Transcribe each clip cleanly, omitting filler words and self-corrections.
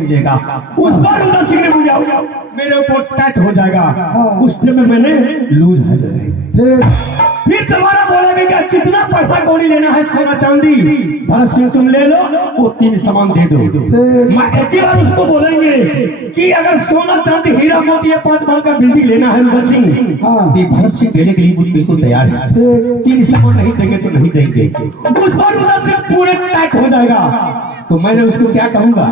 मिलेगा। उस पर उधर सिंह ने बुझाओ मेरे ऊपर टैट हो जाएगा। उस टाइम मैंने लूज है फिर दोबारा बोलेंगे कि कितना पैसा कौड़ी लेना है सोना चांदी। भरत सिंह तुम ले लो, वो 3 सामान दे दो। मैं एक ही बार उसको बोलेंगे कि अगर सोना चांदी हीरा मोती 5 बाल का बिल्डिंग लेना है भरत सिंह, तो भरत सिंह देने के लिए बिल्कुल तैयार है। 3 सामान नहीं देंगे तो नहीं देंगे। उस पर उधर से पूरे टैट हो जाएगा। तो मैंने उसको क्या कहूंगा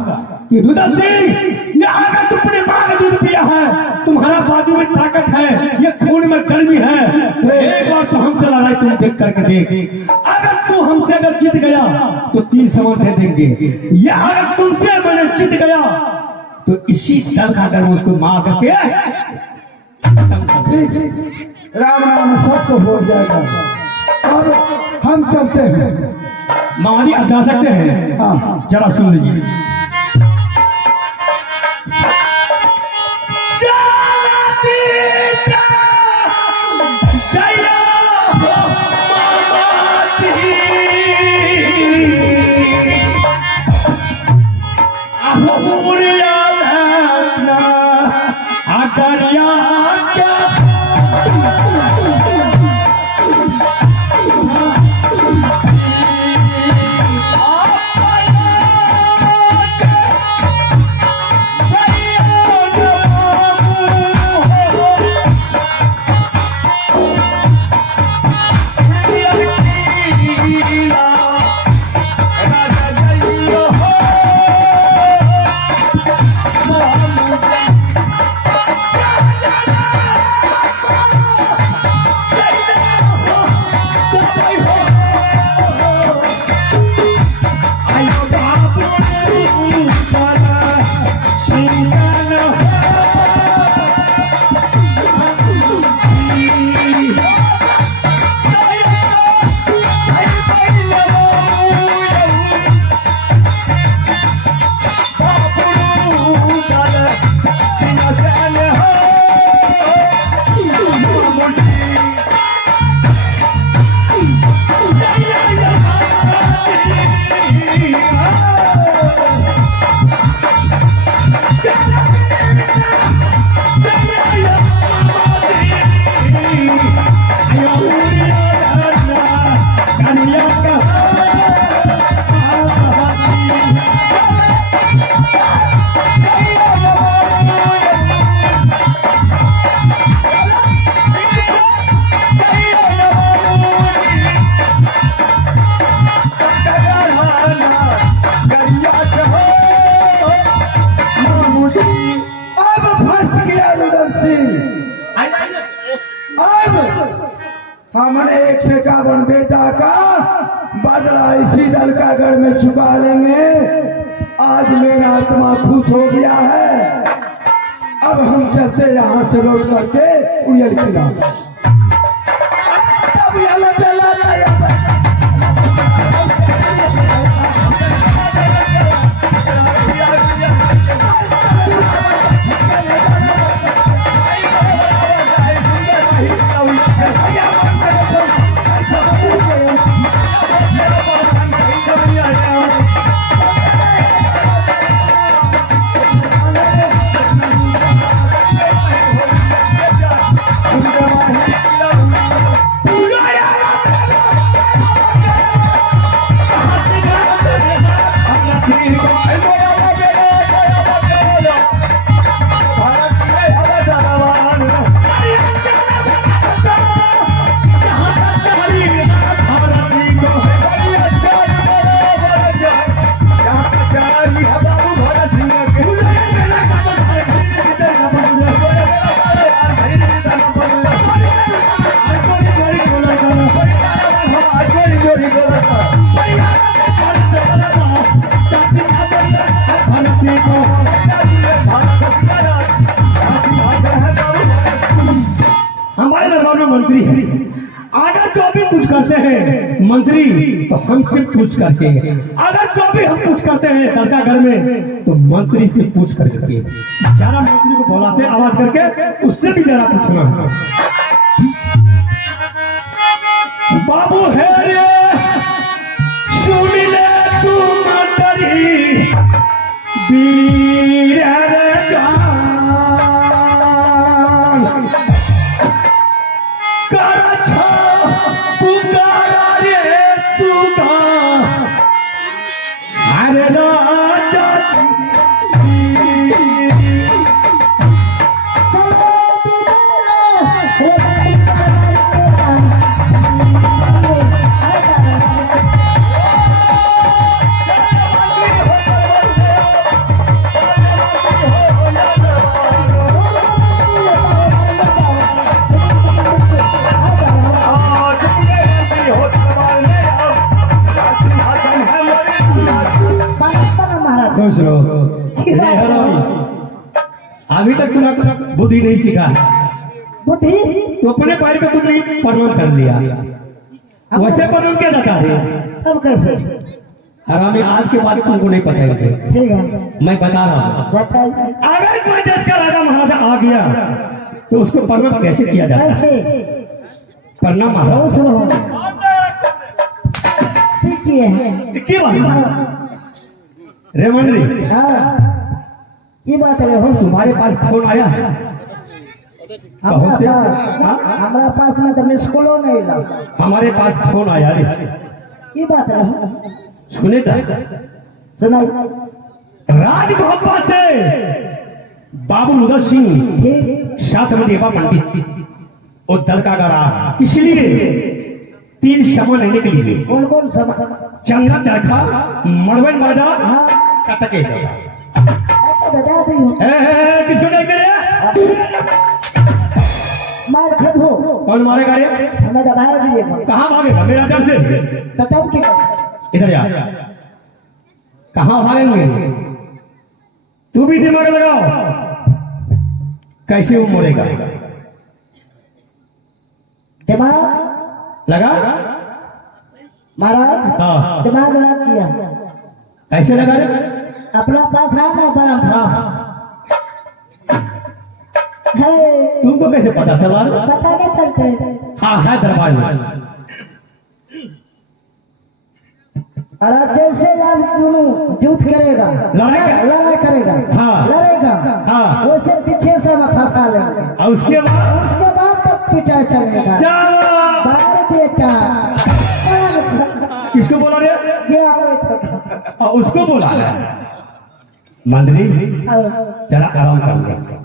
कि रुदल सिंह, अगर तुमने मां का दूध पिया है, तुम्हारा बाजू में ताकत है, ये खून में गर्मी है, तो एक बार तो हमसे लड़ाई तुम देख करके देख। अगर तू हमसे अगर जीत गया तो 3 सामान दे देंगे, या अगर तुमसे मैंने जीत गया तो इसी डर का डर उसको मार करके राम राम सब तो हो जाएगा। अब हम चलते हैं। मामाजी आप जा सकते हैं। हाँ जरा सुन लीजिए। हमने 151 बेटा का बदला इसी दलकागढ़ में चुका लेंगे। आज मेरा आत्मा खुश हो गया है। अब हम चलते यहाँ से लौट करके उयल किला। हमारे दरबार में मंत्री है। अगर जो भी कुछ करते हैं मंत्री तो हमसे पूछ करके, अगर जो भी हम कुछ करते हैं दरगाह में तो मंत्री से पूछ करके। जरा मंत्री को बुलाते आवाज करके, उससे भी जरा पूछना है। बाबू है रे सुन ले तू मंत्री रे हरामी, अभी तक तुम्हारा बुद्धि नहीं सीखा। बुद्धि तो अपने पैर का तुमने प्रणाम कर लिया, वैसे प्रणाम किया जाता है। अब कैसे? हरामी, आज के बाद तुमको नहीं पकड़ेंगे, ठीक है, मैं बता रहा हूँ। बताइए अगर कोई देश का राजा महाराजा आ गया तो उसको प्रणाम कैसे किया जाता है? कैसे? प्रणाम बहुत महाराज। सुनो, ठीक किए हैं। क्या बात रे मंत्री, हाँ, ये बात है हो। तुम्हारे पास फोन आया है? हमारा से? पास हमारा पास ना तो मिस्कुलो नहीं ला। हमारे पास फोन आया रे, ये बात है, सुने था सुनाई। राजभवन से बाबू उदय सिंह ठीक, शास्त्रदेवा पंडित और दल का गड़ा, इसलिए 3 समन लेने के लिए कौन कौन सब? चंगा चरखा, मड़वन बाजा, हाँ, कटके। तो बता दी हूँ। किसको देख रहे? मार खबो, कौन मारेगा रे? हमें दबाया दिए। कहाँ भागेगा मेरा डर से? तो तब क्या? इधर आ, कहाँ भागेंगे? तू भी दिमाग लगाओ, कैसे वो मोड़ेगा? दिमाग लगा? महाराज, हाँ। दिमाग लग गया। कैसे लगा रे? अपना पास है ना अपना पास है, तुमको कैसे पता चला? पता नहीं चलते। हाँ है दरबार में। और अब जैसे आप दोनों युद्ध करेगा, लड़ाई करेगा, हाँ। लड़ेगा, हाँ। वैसे पीछे से मैं फंसा लेंगे। और उसके बाद उसके बाद तब पिटा चलेगा। चलो। बार बेटा किसको बोला रे? गया बेटा। उसको बोला। मंत्री, अब जरा आराम कर ले।